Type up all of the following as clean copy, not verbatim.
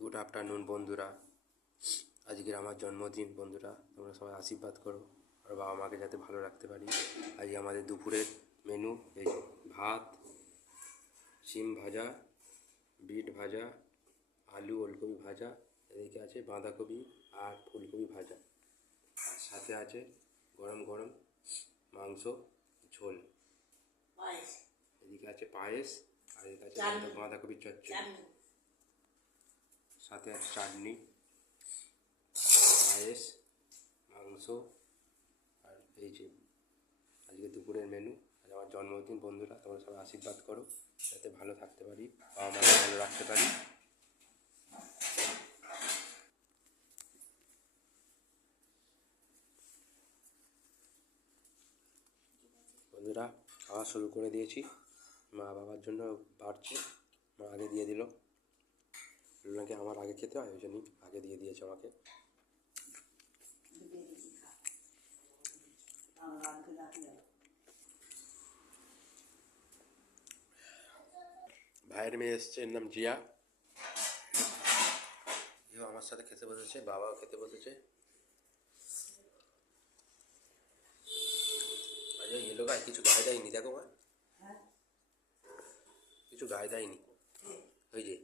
Good afternoon বন্ধুরা। আজকের আমার জন্মদিন বন্ধুরা, তোমরা সবাই আশীর্বাদ করো আর বাবা মাকে যাতে ভালো রাখতে পারি। আজকে আমাদের দুপুরের মেনু এই ভাত, শিম ভাজা, বিট ভাজা, আলু ওলকপি ভাজা, এদিকে আছে বাঁধাকপি আর ফুলকপি ভাজা, আর সাথে আছে গরম গরম মাংস ঝোল, এদিকে আছে পায়েস, আর এদিকে আছে বাঁধাকপির চচ্চড়ি, সাথে আছে চাটনি, পায়েস, মাংস। আর এই যে আজকে দুপুরের মেনু। আজ আমার জন্মদিন বন্ধুরা, তোমরা সবাই আশীর্বাদ করো যাতে ভালো থাকতে পারি, বাবা মাকে ভালো রাখতে পারি। বন্ধুরা খাওয়া শুরু করে দিয়েছি। মা বাবার জন্য বাড়ছে, মা আগে দিয়ে দিল, নাকি আমার আগে খেতে হয়, ওই জন্যই আগে দিয়ে দিয়েছে আমাকে। ভাইয়ের মেয়ে এসছে, এর নাম জিয়া। এও আমার সাথে খেতে বসেছে, বাবাও খেতে বসেছে। আরে এলো গায়ে কিছু গায়ে দেয়নি, দেখো মা, কিছু গায়ে দেয়নি। ওই যে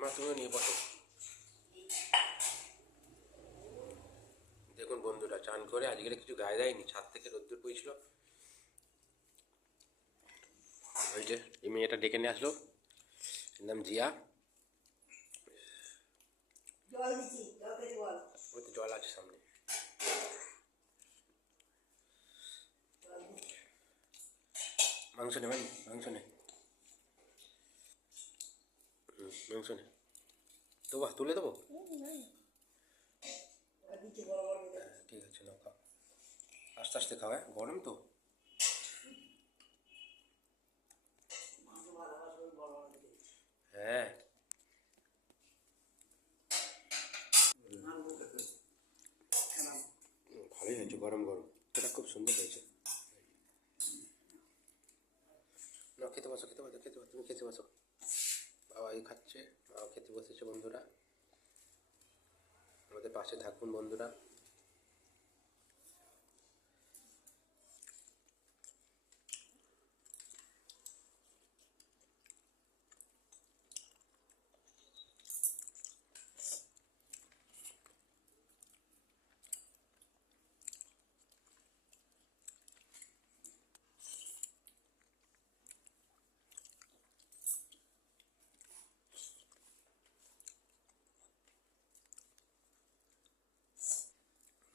মা, তুমিও নিয়ে বসো। দেখুন বন্ধুরা, চান করে আজকে কিছু গায়ে দেয়নি, ছাদ থেকে রোদ্দুর পড়েছিল। ওই যে এই মেয়েটা ডেকে নিয়ে আসলো, এর নাম জিয়া। ওই তো জল আছে সামনে। মাংস নে ভাই, মাংস নে, মাংস নে। দেবো, তুলে দেবো? ঠিক আছে, নাও খাও, আস্তে আস্তে খাও, হ্যাঁ গরম তো। হ্যাঁ ভালোই হয়েছে, গরম গরম, এটা খুব সুন্দর হয়েছে। না খেতে বসো, খেতে বসো, খেতে বসো, তুমি খেতে বসো। বাবাই খাচ্ছে, মাও খেতে বসেছে। বন্ধুরা আমাদের পাশে থাকুন বন্ধুরা।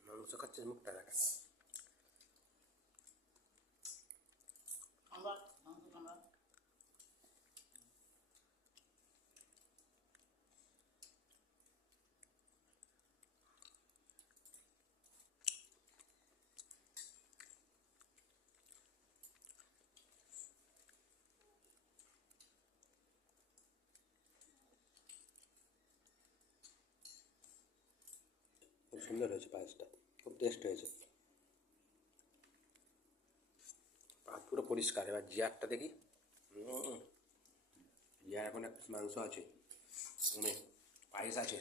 মাংস খাচ্ছে, মুখটা দেখা। খুব সুন্দর হয়েছে পায়েসটা, খুব টেস্ট হয়েছে। পাত পুরো পরিষ্কার। এবার জিয়ারটা দেখি। জিয়ার এখন একটা মাংস আছে, মানে পায়েস আছে।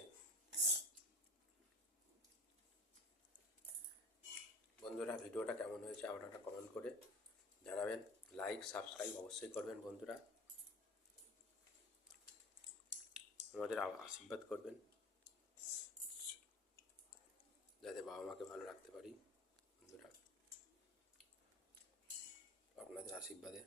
বন্ধুরা ভিডিওটা কেমন হয়েছে আপনারা কমেন্ট করে জানাবেন, লাইক সাবস্ক্রাইব অবশ্যই করবেন বন্ধুরা, আমাদের আশীর্বাদ করবেন যাতে বাবা মাকে ভালো রাখতে পারি। বন্ধুরা আপনাদের আশীর্বাদে